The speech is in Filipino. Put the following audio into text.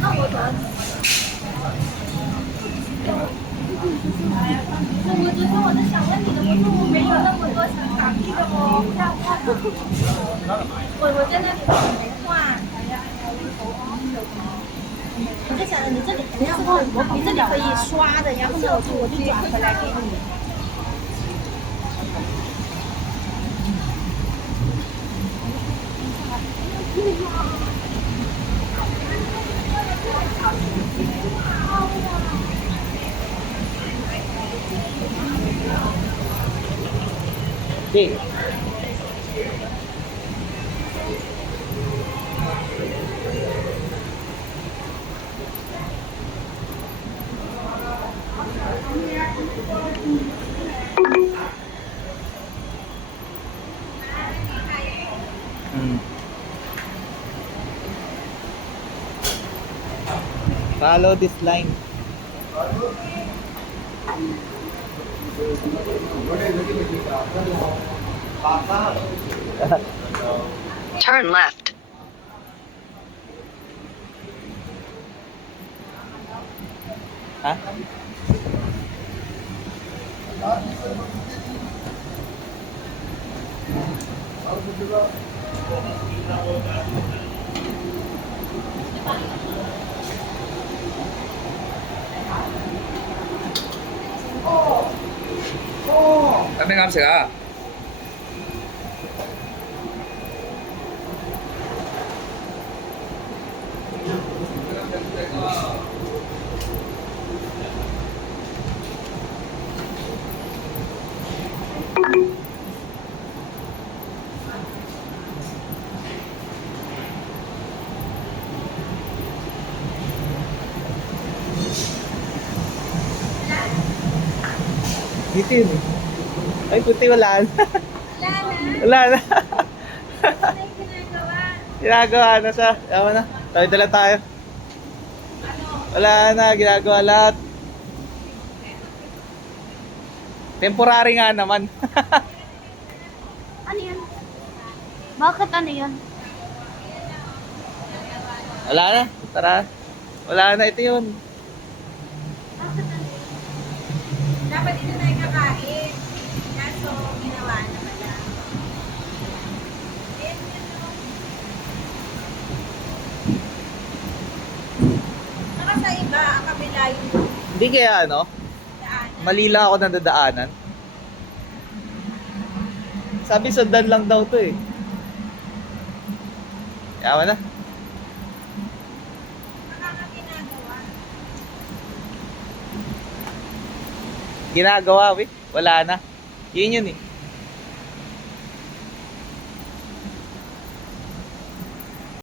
那我转。我昨天我在想问你的，我说我没有那么多想法币的哦，不要换了。我在那里没换。我就想着你这里不要换，你这里可以刷的，然后呢我就转回来给你。Di. Follow this line. Turn left. Ha? Kami nga sila. Dito yun eh. Ay, puti wala na. Wala na. Wala na. Ano yung ginagawa? Ginagawa na siya. Yaman na. Tawid na lang tayo. Wala na. Ginagawa lahat. Temporary nga naman. Ano yan? Bakit ano yan? Wala na. Tara. Wala na. Ito yun. Bakit ano yan? Dapat dito tayo kakain. Kaso ginawa na pala. Saka sa iba, ang kabila yung Hindi kaya ano. daan. Mali lang ako nadadaanan. Sabi sundan lang daw to eh. Yaman na. Ginagawa. Ginagawa, wait. Wala na. Yun yun eh.